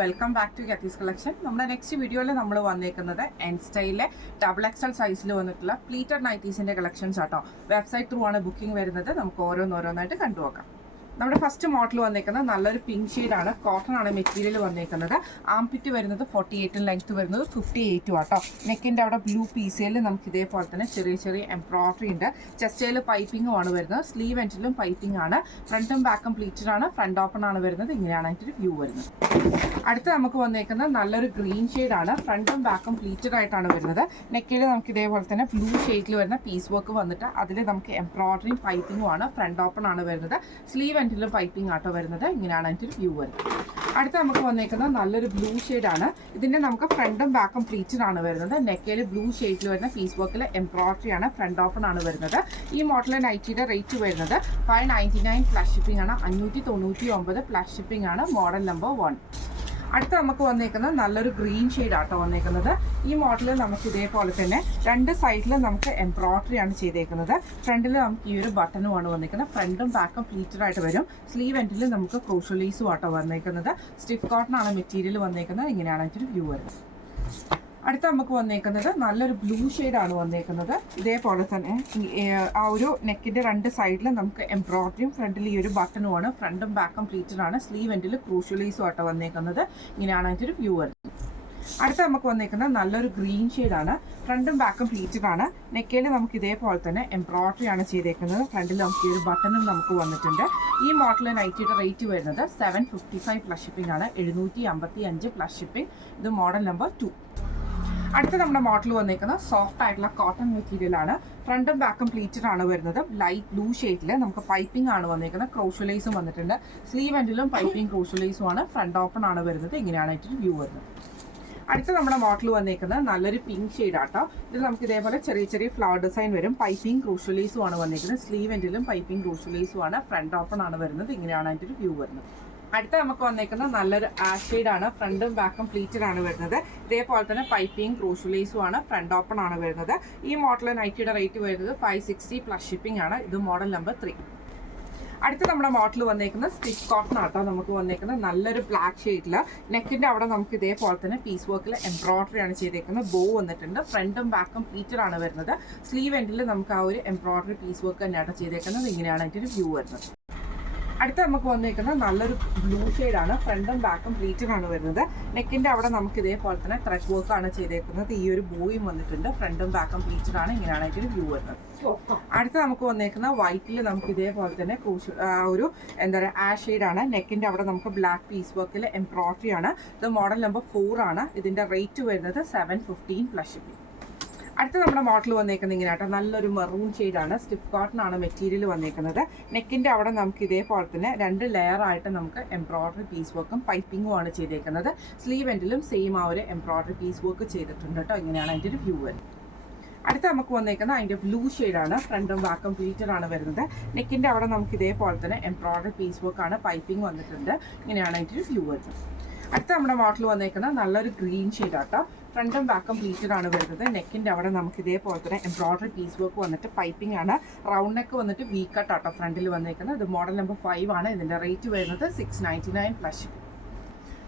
Welcome back to ഗത്തീസ് collection. നമ്മുടെ next വീഡിയോയിൽ നമ്മൾ വന്നേക്കുന്നത് എൻ സ്റ്റൈലിലെ XXL സൈസിൽ വന്നിട്ടുള്ള പ്ലീറ്റഡ് നൈറ്റീസിൻ്റെ കളക്ഷൻസ് ആട്ടോ. വെബ്സൈറ്റ് ത്രൂ ആണ് ബുക്കിംഗ് വരുന്നത്. നമുക്ക് ഓരോന്നോരോന്നായിട്ട് കണ്ടുപോകാം. നമ്മുടെ ഫസ്റ്റ് മോഡൽ വന്നേക്കുന്നത് നല്ലൊരു പിങ്ക് ഷെയ്ഡാണ്. കോട്ടൺ ആണ് മെറ്റീരിയൽ വന്നേക്കുന്നത്. ആംപിറ്റ് വരുന്നത് 48 ലെങ്ത് വരുന്നത് 58 ആട്ടോ. നെക്കിൻ്റെ അവിടെ ബ്ലൂ പീസിൽ നമുക്ക് ഇതേപോലെ തന്നെ ചെറിയ ചെറിയ എംബ്രോയിഡറി ഉണ്ട്. ചെസ്റ്റയിൽ പൈപ്പിംഗും ആണ് വരുന്നത്. സ്ലീവ് എൻഡിലും പൈപ്പിംഗ് ആണ്. ഫ്രണ്ടും ബാക്കും പ്ലീറ്റഡ് ആണ്. ഫ്രണ്ട് ഓപ്പൺ ആണ് വരുന്നത്. ഇങ്ങനെയാണ് അതിൻ്റെ ഒരു വ്യൂ വരുന്നത്. അടുത്ത് നമുക്ക് വന്നേക്കുന്നത് നല്ലൊരു ഗ്രീൻ ഷെയ്ഡാണ്. ഫ്രണ്ടും ബാക്കും പ്ലീറ്റഡ് ആയിട്ടാണ് വരുന്നത്. നെക്കിൽ നമുക്ക് ഇതേപോലെ തന്നെ ബ്ലൂ ഷെയ്ഡിൽ വരുന്ന പീസ് വർക്ക് വന്നിട്ട് അതിൽ നമുക്ക് എംബ്രോയിഡറിയും പൈപ്പിംഗും ആണ്. ഫ്രണ്ട് ഓപ്പൺ ആണ് വരുന്നത്. സ്ലീവ് എൻഡിലും പൈപ്പിംഗ് ആട്ടോ വരുന്നത്. ഇങ്ങനെയാണ് അതിൻ്റെ ഒരു വ്യൂ വരുന്നത്. അടുത്ത് നമുക്ക് വന്നേക്കുന്നത് നല്ലൊരു ബ്ലൂ ഷെയ്ഡാണ്. ഇതിൻ്റെ നമുക്ക് ഫ്രണ്ടും ബാക്കും പ്ലീറ്റഡ് ആണ് വരുന്നത്. നെക്കയിൽ ബ്ലൂ ഷെയ്ഡിൽ വരുന്ന പീസ് വർക്കിൽ എംബ്രോയിഡറി ആണ്. ഫ്രണ്ട് ഓപ്പൺ ആണ് വരുന്നത്. ഈ മോഡലിലെ നൈറ്റിയുടെ റേറ്റ് വരുന്നത് 599 പ്ലസ് ഷിപ്പിംഗ് ആണ്. 599 പ്ലസ് ഷിപ്പിംഗ് ആണ്. Model number 1. അടുത്ത് നമുക്ക് വന്നേക്കുന്നത് നല്ലൊരു ഗ്രീൻ ഷെയ്ഡ് ആട്ടോ വന്നേക്കുന്നത്. ഈ മോഡലിൽ നമുക്ക് ഇതേപോലെ തന്നെ രണ്ട് സൈഡിലും നമുക്ക് എംബ്രോയിഡറി ആണ് ചെയ്തേക്കുന്നത്. ഫ്രണ്ടിൽ നമുക്ക് ഈ ഒരു ബട്ടണുമാണ് വന്നേക്കുന്നത്. ഫ്രണ്ടും ബാക്കും പ്ലീറ്റഡ് ആയിട്ട് വരും. സ്ലീവ് എൻഡിൽ നമുക്ക് ക്രോഷലീസും ആട്ടോ വന്നേക്കുന്നത്. സ്റ്റിഫ് കോട്ടൺ ആണ് മെറ്റീരിയൽ വന്നേക്കുന്നത്. ഇങ്ങനെയാണ് അതിൻ്റെ വ്യൂ വരുന്നത്. അടുത്ത നമുക്ക് വന്നേക്കുന്നത് നല്ലൊരു ബ്ലൂ ഷെയ്ഡാണ് വന്നേക്കുന്നത്. ഇതേപോലെ തന്നെ ആ ഒരു നെക്കിൻ്റെ രണ്ട് സൈഡിലും നമുക്ക് എംബ്രോയിഡറിയും ഫ്രണ്ടിൽ ഈ ഒരു ബട്ടണുമാണ്. ഫ്രണ്ടും ബാക്കും പ്ലീറ്റഡ് ആണ്. സ്ലീവ് എൻഡിൽ ക്രൂഷ്യലീസും ആട്ടോ വന്നേക്കുന്നത്. ഇങ്ങനെയാണ് അതിൻ്റെ ഒരു വ്യൂ വരുന്നത്. അടുത്ത നമുക്ക് വന്നേക്കുന്നത് നല്ലൊരു ഗ്രീൻ ഷെയ്ഡാണ്. ഫ്രണ്ടും ബാക്കും പ്ലീറ്റഡ് ആണ്. നെക്കയിൽ നമുക്ക് ഇതേപോലെ തന്നെ എംബ്രോയിഡറി ആണ് ചെയ്തേക്കുന്നത്. ഫ്രണ്ടിൽ നമുക്ക് ഈ ഒരു ബട്ടണും നമുക്ക് വന്നിട്ടുണ്ട്. ഈ മോഡൽ നൈറ്റിയുടെ റേറ്റ് വരുന്നത് 755 പ്ലസ് ഷിപ്പിംഗ് ആണ്. 755 പ്ലസ് ഷിപ്പിംഗ്. ഇത് മോഡൽ നമ്പർ 2. അടുത്ത നമ്മുടെ മോഡൽ വന്നേക്കുന്നത് സോഫ്റ്റ് ആയിട്ടുള്ള കോട്ടൺ മെറ്റീരിയൽ ആണ്. ഫ്രണ്ടും ബാക്കും പ്ലീറ്റഡ് ആണ് വരുന്നത്. ലൈറ്റ് ബ്ലൂ ഷെയ്ഡിൽ നമുക്ക് പൈപ്പിംഗ് ആണ് വന്നേക്കുന്നത്. ക്രോഷ്യലൈസും വന്നിട്ടുണ്ട്. സ്ലീവ് എൻഡിലും പൈപ്പിംഗ് ക്രോഷ്യലൈസും ആണ്. ഫ്രണ്ട് ഓപ്പൺ ആണ് വരുന്നത്. ഇങ്ങനെയാണ് അതിൻ്റെ വ്യൂ വരുന്നത്. അടുത്ത നമ്മുടെ മോഡൽ വന്നേക്കുന്നത് നല്ലൊരു പിങ്ക് ഷെയ്ഡ് ആട്ടോ. ഇത് നമുക്ക് ഇതേപോലെ ചെറിയ ചെറിയ ഫ്ലവർ ഡിസൈൻ വരും. പൈപ്പിംഗ് ക്രോഷ്യലൈസും ആണ് വന്നേക്കുന്നത്. സ്ലീവ് എൻഡിലും പൈപ്പിംഗ് ക്രോഷ്യലൈസും ആണ്. ഫ്രണ്ട് ഓപ്പൺ ആണ് വരുന്നത്. ഇങ്ങനെയാണ് അതിൻ്റെ വ്യൂ വരുന്നത്. അടുത്ത നമുക്ക് വന്നേക്കുന്നത് നല്ലൊരു ആഷ് ഷെയ്ഡാണ്. ഫ്രണ്ടും ബാക്കും പ്ലീറ്റഡ് ആണ് വരുന്നത്. ഇതേപോലെ തന്നെ പൈപ്പിംഗ് ക്രോഷ്യലൈസും ആണ്. ഫ്രണ്ട് ഓപ്പൺ ആണ് വരുന്നത്. ഈ മോഡൽ നൈറ്റിയുടെ റേറ്റ് വരുന്നത് 560 പ്ലസ് ഷിപ്പിംഗ് ആണ്. ഇത് മോഡൽ നമ്പർ 3. അടുത്ത നമ്മുടെ മോഡൽ വന്നേക്കുന്നത് സ്റ്റിഫ് കോട്ടൺ ആട്ടോ. നമുക്ക് വന്നേക്കുന്നത് നല്ലൊരു ബ്ലാക്ക് ഷെയ്ഡിൽ നെക്കിൻ്റെ അവിടെ നമുക്ക് ഇതേപോലെ തന്നെ പീസ് വർക്കിൽ എംബ്രോയിഡറി ആണ് ചെയ്തേക്കുന്നത്. ബോ വന്നിട്ടുണ്ട്. ഫ്രണ്ടും ബാക്കും പ്ലീറ്റഡ് ആണ് വരുന്നത്. സ്ലീവ് എൻഡിൽ നമുക്ക് ആ ഒരു എംബ്രോയിഡറി പീസ് വർക്ക് തന്നെയാണ് ചെയ്തേക്കുന്നത്. ഇങ്ങനെയാണ് അതിൻ്റെ ഒരു വ്യൂ വരുന്നത്. അടുത്ത നമുക്ക് വന്നേക്കുന്നത് നല്ലൊരു ബ്ലൂ ഷെയ്ഡാണ്. ഫ്രണ്ടും ബാക്കും പ്ലീറ്റഡ് ആണ് വരുന്നത്. നെക്കിൻ്റെ അവിടെ നമുക്ക് ഇതേപോലെ തന്നെ ത്രെഡ് വർക്ക് ആണ് ചെയ്തേക്കുന്നത്. ഈ ഒരു ബോയും വന്നിട്ടുണ്ട്. ഫ്രണ്ടും ബാക്കും പ്ലീറ്റഡ് ആണ്. ഇങ്ങനെയാണ് അതിൻ്റെ വ്യൂ വരുന്നത്. അടുത്ത നമുക്ക് വന്നേക്കുന്ന വൈറ്റിൽ നമുക്ക് ഇതേപോലെ തന്നെ ഒരു എന്താ പറയുക ആഷ് ഷെയ്ഡാണ്. നെക്കിൻ്റെ അവിടെ നമുക്ക് ബ്ലാക്ക് പീസ് വർക്കിൽ എംബ്രോയിഡറി ആണ്. ഇത് മോഡൽ നമ്പർ 4 ആണ്. ഇതിൻ്റെ റേറ്റ് വരുന്നത് 715 പ്ലസ് ഷിപ്പിംഗ്. അടുത്ത നമ്മുടെ മോഡൽ വന്നേക്കുന്നത് ഇങ്ങനെ ആട്ടോ. നല്ലൊരു മെറൂൺ ഷെയ്ഡാണ്. സ്റ്റിഫ് കോട്ടൺ ആണ് മെറ്റീരിയൽ വന്നേക്കുന്നത്. നെക്കിൻ്റെ അവിടെ നമുക്ക് ഇതേപോലെ തന്നെ 2 ലെയർ ആയിട്ട് നമുക്ക് എംബ്രോയിഡറി പീസ് വർക്കും പൈപ്പിംഗും ആണ് ചെയ്തേക്കുന്നത്. സ്ലീവ് എൻഡിലും സെയിം ആ ഒരു എംബ്രോയിഡറി പീസ് വർക്ക് ചെയ്തിട്ടുണ്ട് കേട്ടോ. ഇങ്ങനെയാണ് അതിൻ്റെ ഒരു വ്യൂ വരുന്നത്. അടുത്ത നമുക്ക് വന്നേക്കുന്നത് അതിൻ്റെ ബ്ലൂ ഷെയ്ഡാണ്. ഫ്രണ്ടും ബാക്കും പ്ലീറ്റഡ് ആണ് വരുന്നത്. നെക്കിൻ്റെ അവിടെ നമുക്ക് ഇതേപോലെ തന്നെ എംബ്രോയിഡറി പീസ് വർക്കാണ്. പൈപ്പിംഗ് വന്നിട്ടുണ്ട്. ഇങ്ങനെയാണ് അതിൻ്റെ ഒരു വ്യൂ വരുന്നത്. അടുത്ത നമ്മുടെ മോഡൽ വന്നേക്കുന്നത് നല്ലൊരു ഗ്രീൻ ഷെയ്ഡാട്ടോ. ഫ്രണ്ടും ബാക്കും പ്ലീറ്റഡ് ആണ് വരുന്നത്. നെക്കിൻ്റെ അവിടെ നമുക്ക് ഇതേപോലെ തന്നെ എംബ്രോയിഡറി പീസ് വർക്ക് വന്നിട്ട് പൈപ്പിംഗ് ആണ്. റൗണ്ട് നെക്ക് വന്നിട്ട് വി കട്ട് ആട്ടോ ഫ്രണ്ടിൽ വന്നേക്കുന്നത്. ഇത് മോഡൽ നമ്പർ 5 ആണ്. ഇതിൻ്റെ റേറ്റ് വരുന്നത് 699 പ്ലസ്.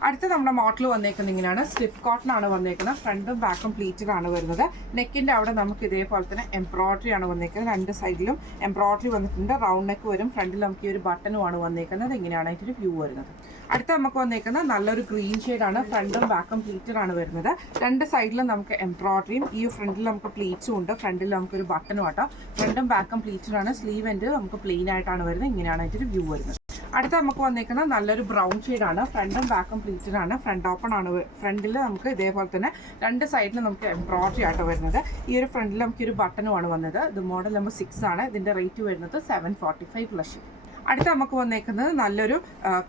അടുത്ത നമ്മുടെ മോഡൽ വന്നേക്കുന്നത് ഇങ്ങനെയാണ്. സ്റ്റിഫ് കോട്ടൺ ആണ് വന്നേക്കുന്നത്. ഫ്രണ്ടും ബാക്കും പ്ലീറ്റഡ് ആണ് വരുന്നത്. നെക്കിൻ്റെ അവിടെ നമുക്ക് ഇതേപോലെ തന്നെ എംബ്രോയിഡറി ആണ് വന്നേക്കുന്നത്. 2 സൈഡിലും എംബ്രോയിഡറി വന്നിട്ടുണ്ട്. റൗണ്ട് നെക്ക് വരും. ഫ്രണ്ടിൽ നമുക്ക് ഈ ഒരു ബട്ടണും ആണ് വന്നേക്കുന്നത്. ഇങ്ങനെയാണ് അതിൻ്റെ വ്യൂ വരുന്നത്. അടുത്ത നമുക്ക് വന്നേക്കുന്നത് നല്ലൊരു ഗ്രീൻ ഷെയ്ഡാണ്. ഫ്രണ്ടും ബാക്കും പ്ലീറ്റഡ് ആണ് വരുന്നത്. 2 സൈഡിലും നമുക്ക് എംബ്രോയിഡറിയും ഈ ഫ്രണ്ടിൽ നമുക്ക് പ്ലീറ്റ്സും ഉണ്ട്. ഫ്രണ്ടിൽ നമുക്കൊരു ബട്ടണും ആട്ടോ. ഫ്രണ്ടും ബാക്കും പ്ലീറ്റഡ് ആണ്. സ്ലീവ് എൻഡ് നമുക്ക് പ്ലെയിൻ ആയിട്ടാണ് വരുന്നത്. ഇങ്ങനെയാണ് അതിൻ്റെ വ്യൂ വരുന്നത്. അടുത്ത നമുക്ക് വന്നേക്കുന്നത് നല്ലൊരു ബ്രൗൺ ഷെയ്ഡാണ്. ഫ്രണ്ടും ബാക്കും പ്ലീറ്റഡ് ആണ്. ഫ്രണ്ട് ഓപ്പൺ ആണ്. ഫ്രണ്ടിൽ നമുക്ക് ഇതേപോലെ തന്നെ 2 സൈഡിലും നമുക്ക് എംബ്രോയിഡറി ആട്ടോ വരുന്നത്. ഈ ഒരു ഫ്രണ്ടിൽ നമുക്ക് ഒരു ബട്ടണും ആണ് വന്നത്. ഇത് മോഡൽ നമ്പർ 6 ആണ്. ഇതിൻ്റെ റേറ്റ് വരുന്നത് 745 പ്ലസ്. അടുത്ത നമുക്ക് വന്നേക്കുന്നത് നല്ലൊരു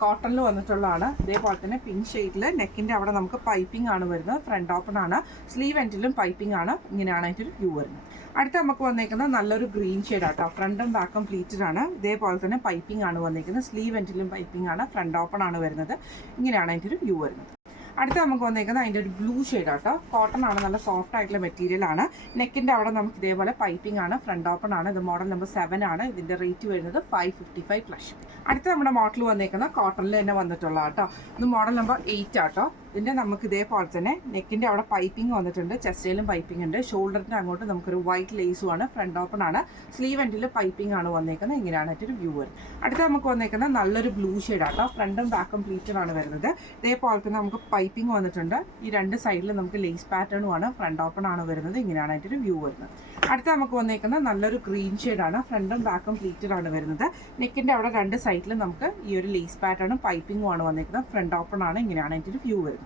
കോട്ടണിൽ വന്നിട്ടുള്ളതാണ്. ഇതേപോലെ തന്നെ പിങ്ക് ഷെയ്ഡിൽ നെക്കിൻ്റെ അവിടെ നമുക്ക് പൈപ്പിംഗ് ആണ് വരുന്നത്. ഫ്രണ്ട് ഓപ്പൺ ആണ്. സ്ലീവ് എൻഡിലും പൈപ്പിംഗ് ആണ്. ഇങ്ങനെയാണ് അതിൻ്റെ ഒരു വ്യൂ വരുന്നത്. അടുത്ത നമുക്ക് വന്നേക്കുന്നത് നല്ലൊരു ഗ്രീൻ ഷെയ്ഡ് ആട്ടോ. ഫ്രണ്ടും ബാക്കും പ്ലീറ്റഡ് ആണ്. ഇതേപോലെ തന്നെ പൈപ്പിംഗ് ആണ് വന്നേക്കുന്നത്. സ്ലീവ് എൻഡിലും പൈപ്പിംഗ് ആണ്. ഫ്രണ്ട് ഓപ്പൺ ആണ് വരുന്നത്. ഇങ്ങനെയാണ് അതിൻ്റെ ഒരു വ്യൂ വരുന്നത്. അടുത്ത നമുക്ക് വന്നേക്കുന്നത് അതിൻ്റെ ഒരു ബ്ലൂ ഷെയ്ഡ് ആട്ടോ. കോട്ടൺ ആണ്, നല്ല സോഫ്റ്റ് ആയിട്ടുള്ള മെറ്റീരിയൽ ആണ്. നെക്കിൻ്റെ അവിടെ നമുക്ക് ഇതേപോലെ പൈപ്പിംഗ് ആണ്, ഫ്രണ്ട് ഓപ്പൺ ആണ്. ഇത് മോഡൽ നമ്പർ 7 ആണ്. ഇതിൻ്റെ റേറ്റ് വരുന്നത് 555 പ്ലസ്. അടുത്ത നമ്മുടെ മോഡൽ വന്നേക്കുന്ന കോട്ടണിൽ തന്നെ വന്നിട്ടുള്ള കേട്ടോ. ഇത് മോഡൽ നമ്പർ 8 ആട്ടോ. ഇതിൻ്റെ നമുക്ക് ഇതേപോലെ തന്നെ നെക്കിൻ്റെ അവിടെ പൈപ്പിംഗ് വന്നിട്ടുണ്ട്, ചെസ്റ്റയിലും പൈപ്പിംഗ് ഉണ്ട്, ഷോൾഡറിൻ്റെ അങ്ങോട്ട് നമുക്കൊരു വൈറ്റ് ലേസുമാണ്, ഫ്രണ്ട് ഓപ്പൺ ആണ്, സ്ലീവ് എൻഡിൽ പൈപ്പിംഗ് ആണ് വന്നേക്കുന്നത്. ഇങ്ങനെയാണ് ഒരു വ്യൂ വരും. അടുത്ത നമുക്ക് വന്നേക്കുന്ന നല്ലൊരു ബ്ലൂ ഷെയ്ഡ് ആട്ടോ. ഫ്രണ്ടും ബാക്കും പ്ലീറ്റഡ് ആണ് വരുന്നത്. ഇതേപോലെ തന്നെ നമുക്ക് പൈപ്പിംഗ് വന്നിട്ടുണ്ട്. ഈ രണ്ട് സൈഡിൽ നമുക്ക് ലേസ് പാറ്റേണും ആണ്, ഫ്രണ്ട് ഓപ്പൺ ആണ് വരുന്നത്. ഇങ്ങനെയാണ് ഒരു വ്യൂ വരുന്നത്. അടുത്ത നമുക്ക് വന്നേക്കുന്ന നല്ലൊരു ഗ്രീൻ ഷെയ്ഡാണ്. ഫ്രണ്ടും ബാക്കും പ്ലീറ്റഡ് ആണ് വരുന്നത്. നെക്കിൻ്റെ അവിടെ രണ്ട് സൈഡിൽ നമുക്ക് ഈ ഒരു ലേസ് പാറ്റേണും പൈപ്പിംഗും ആണ് വന്നേക്കുന്നത്. ഫ്രണ്ട് ഓപ്പൺ ആണ്. ഇങ്ങനെയാണ് ഒരു വ്യൂ വരുന്നത്.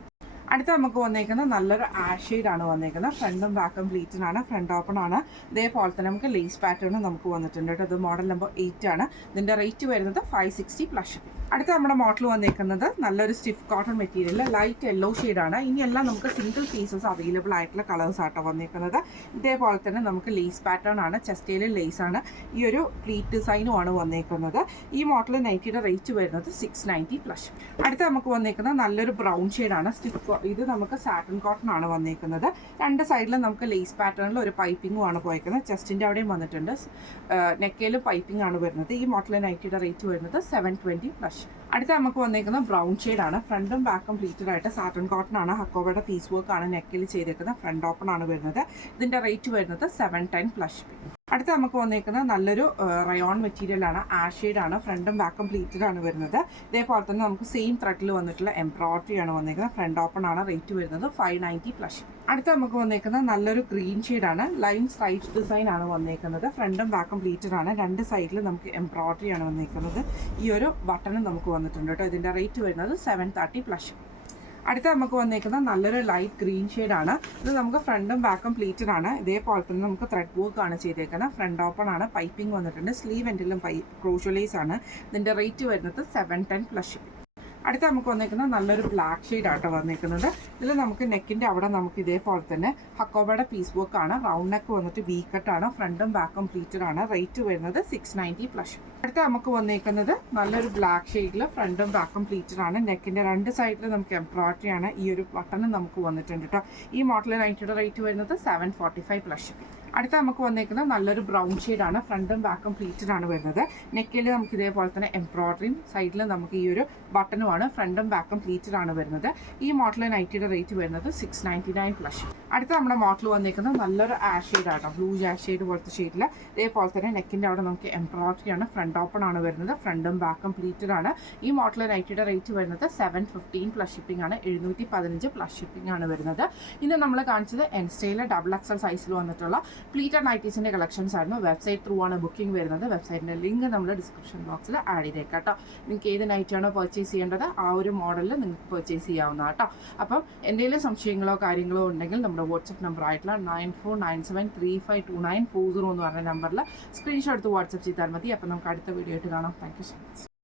അടുത്ത നമുക്ക് വന്നേക്കുന്നത് നല്ലൊരു ആഷ് ഷെയ്ഡാണ് വന്നേക്കുന്നത്. ഫ്രണ്ടും ബാക്കും പ്ലീറ്റഡ് ആണ്, ഫ്രണ്ട് ഓപ്പൺ ആണ്. ഇതേപോലെ തന്നെ നമുക്ക് ലേസ് പാറ്റേണും നമുക്ക് വന്നിട്ടുണ്ട് കേട്ടോ. ഇത് മോഡൽ നമ്പർ 8 ആണ്. ഇതിൻ്റെ റേറ്റ് വരുന്നത് 560 പ്ലസ്. അടുത്ത നമ്മുടെ മോഡൽ വന്നേക്കുന്നത് നല്ലൊരു stiff cotton material, light yellow ഷെയ്ഡാണ്. ഇനിയെല്ലാം നമുക്ക് സിംഗിൾ പീസസ് അവൈലബിൾ ആയിട്ടുള്ള കളേഴ്സ് ആട്ടോ വന്നേക്കുന്നത്. ഇതേപോലെ തന്നെ നമുക്ക് ലേസ് പാറ്റേൺ ആണ്, ചെസ്റ്റയിൽ ലേസ് ആണ്, ഈ ഒരു പ്ലീറ്റ് ഡിസൈനും ആണ് വന്നേക്കുന്നത്. ഈ മോഡൽ നൈറ്റിയുടെ റേറ്റ് വരുന്നത് 690 പ്ലസ്. അടുത്ത നമുക്ക് വന്നേക്കുന്നത് നല്ലൊരു ബ്രൗൺ ഷെയ്ഡാണ്. സ്റ്റിഫ് ഇത് നമുക്ക് സാറ്റൻ കോട്ടൺ ആണ് വന്നേക്കുന്നത്. രണ്ട് സൈഡിലും നമുക്ക് ലേസ് പാറ്റേണിൽ ഒരു പൈപ്പിംഗും ആണ് പോയേക്കുന്നത്. ചെസ്റ്റിൻ്റെ അവിടെയും വന്നിട്ടുണ്ട്, നെക്കയിലും പൈപ്പിംഗ് ആണ് വരുന്നത്. ഈ മോഡൽ നൈറ്റിയുടെ റേറ്റ് വരുന്നത് 720 പ്ലസ്. അടുത്ത നമുക്ക് വന്നേക്കുന്ന ബ്രൗൺ ഷെയ്ഡാണ്. ഫ്രണ്ടും ബാക്കും പ്ലീറ്റഡ് ആയിട്ട് സാറ്റൻ കോട്ടൺ ആണ്. ഹക്കോബയുടെ പീസ് വർക്ക് ആണ് നെക്കിൽ ചെയ്തേക്കുന്നത്. ഫ്രണ്ട് ഓപ്പൺ ആണ് വരുന്നത്. ഇതിൻ്റെ റേറ്റ് വരുന്നത് 710 പ്ലസ്. അടുത്ത നമുക്ക് വന്നേക്കുന്നത് നല്ലൊരു റയോൺ മെറ്റീരിയൽ ആണ്, ആഷ് ഷെയ്ഡ് ആണ്. ഫ്രണ്ടും ബാക്കും പ്ലീറ്റഡ് ആണ് വരുന്നത്. ഇതേപോലെ തന്നെ നമുക്ക് സെയിം ത്രെഡിൽ വന്നിട്ടുള്ള എംബ്രോയിഡറി ആണ് വന്നേക്കുന്നത്. ഫ്രണ്ട് ഓപ്പൺ ആണ്. റേറ്റ് വരുന്നത് 590 പ്ലസ്. അടുത്ത നമുക്ക് വന്നേക്കുന്നത് നല്ലൊരു ഗ്രീൻ ഷെയ്ഡാണ്. ലൈൻ സ്ട്രൈപ്സ് ഡിസൈൻ ആണ് വന്നേക്കുന്നത്. ഫ്രണ്ടും ബാക്കും പ്ലീറ്റഡ് ആണ്. രണ്ട് സൈഡിൽ നമുക്ക് എംബ്രോയിഡറി ആണ് വന്നേക്കുന്നത്. ഈ ഒരു ബട്ടണും നമുക്ക് വന്നിട്ടുണ്ട് കേട്ടോ. ഇതിൻ്റെ റേറ്റ് വരുന്നത് 730 പ്ലസ്. അടുത്ത നമുക്ക് വന്നേക്കുന്നത് നല്ലൊരു ലൈറ്റ് ഗ്രീൻ ഷെയ്ഡാണ്. ഇത് നമുക്ക് ഫ്രണ്ടും ബാക്കും പ്ലീറ്റഡ് ആണ്. ഇതേപോലെ തന്നെ നമുക്ക് ത്രെഡ് വർക്ക് ആണ് ചെയ്തേക്കുന്നത്. ഫ്രണ്ട് ഓപ്പൺ ആണ്. പൈപ്പിംഗ് വന്നിട്ടുണ്ട്. സ്ലീവ് എൻഡിലും ക്രോഷ്യോ ആണ്. ഇതിൻ്റെ റേറ്റ് വരുന്നത് 710 പ്ലസ്. അടുത്ത നമുക്ക് വന്നേക്കുന്നത് നല്ലൊരു ബ്ലാക്ക് ഷെയ്ഡ് ആട്ടോ വന്നേക്കുന്നത്. ഇതിൽ നമുക്ക് നെക്കിൻ്റെ അവിടെ നമുക്ക് ഇതേപോലെ തന്നെ ഹക്കോബയുടെ പീസ് വർക്ക് ആണ്. റൗണ്ട് നെക്ക് വന്നിട്ട് വി കട്ടാണ്. ഫ്രണ്ടും ബാക്കും പ്ലീറ്റഡ് ആണ്. റേറ്റ് വരുന്നത് 690 പ്ലസ്. അടുത്ത നമുക്ക് വന്നേക്കുന്നത് നല്ലൊരു ബ്ലാക്ക് ഷെയ്ഡിൽ ഫ്രണ്ടും ബാക്കും പ്ലീറ്റഡ് ആണ്. നെക്കിൻ്റെ രണ്ട് സൈഡിൽ നമുക്ക് എംബ്രോയിഡറി ആണ്. ഈ ഒരു ബട്ടണും നമുക്ക് വന്നിട്ടുണ്ട് കേട്ടോ. ഈ മോഡൽ നൈറ്റിയുടെ റേറ്റ് വരുന്നത് 745 പ്ലസ്. അടുത്ത നമുക്ക് വന്നേക്കുന്നത് നല്ലൊരു ബ്രൗൺ ഷെയ്ഡാണ്. ഫ്രണ്ടും ബാക്കും പ്ലീറ്റഡ് ആണ് വരുന്നത്. നെക്കിൽ നമുക്ക് ഇതേപോലെ തന്നെ എംബ്രോയിഡറിയും സൈഡിൽ നമുക്ക് ഈ ഒരു ബട്ടണുമാണ്. ഫ്രണ്ടും ബാക്കും പ്ലീറ്റഡ് ആണ് വരുന്നത്. ഈ മോഡൽ നൈറ്റിയുടെ റേറ്റ് വരുന്നത് 699 പ്ലസ്. അടുത്ത നമ്മുടെ മോഡൽ വന്നേക്കുന്നത് നല്ലൊരു ആഷ് ഷെയ്ഡാണ്, ബ്ലൂ ആഷ് ഷെയ്ഡ് പോലത്തെ ഷെയ്ഡിൽ. ഇതേപോലെ തന്നെ നെക്കിൻ്റെ അവിടെ നമുക്ക് എംബ്രോയിഡറി ആണ്. ഫ്രണ്ട് ഓപ്പൺ ആണ് വരുന്നത്. ഫ്രണ്ടും ബാക്കും പ്ലീറ്റഡ് ആണ്. ഈ മോഡൽ നൈറ്റിയുടെ റേറ്റ് വരുന്നത് 715 പ്ലസ് ഷിപ്പിംഗ് ആണ്. 715 പ്ലസ് ഷിപ്പിംഗ് ആണ് വരുന്നത്. ഇന്ന് നമ്മൾ കാണിച്ചത് എൻ സ്റ്റൈലിലെ XXL സൈസിൽ വന്നിട്ടുള്ള പ്ലീറ്റഡ് നൈറ്റീസിൻ്റെ കളക്ഷൻസ് ആയിരുന്നു. വെബ്സൈറ്റ് ത്രൂ ആണ് ബുക്കിംഗ് വരുന്നത്. വെബ്സൈറ്റിൻ്റെ ലിങ്ക് നമ്മൾ ഡിസ്ക്രിപ്ഷൻ ബോക്സിൽ ആഡ് ചെയ്തേക്കാം കേട്ടോ. നിങ്ങൾക്ക് ഏത് നൈറ്റാണോ പർച്ചേസ് ചെയ്യേണ്ടത് ആ ഒരു മോഡലിൽ നിങ്ങൾക്ക് പർച്ചേസ് ചെയ്യാവുന്ന കേട്ടോ. അപ്പം എന്തെങ്കിലും സംശയങ്ങളോ കാര്യങ്ങളോ ഉണ്ടെങ്കിൽ നമ്മുടെ വാട്സപ്പ് നമ്പർ ആയിട്ടുള്ള 9497352940 എന്ന് പറഞ്ഞ നമ്പറിൽ സ്ക്രീൻഷോട്ട് എടുത്ത് വാട്സപ്പ് ചെയ്താൽ മതി. അപ്പം നമുക്ക് അടുത്ത വീഡിയോ ആയിട്ട് കാണാം. Thank you so much.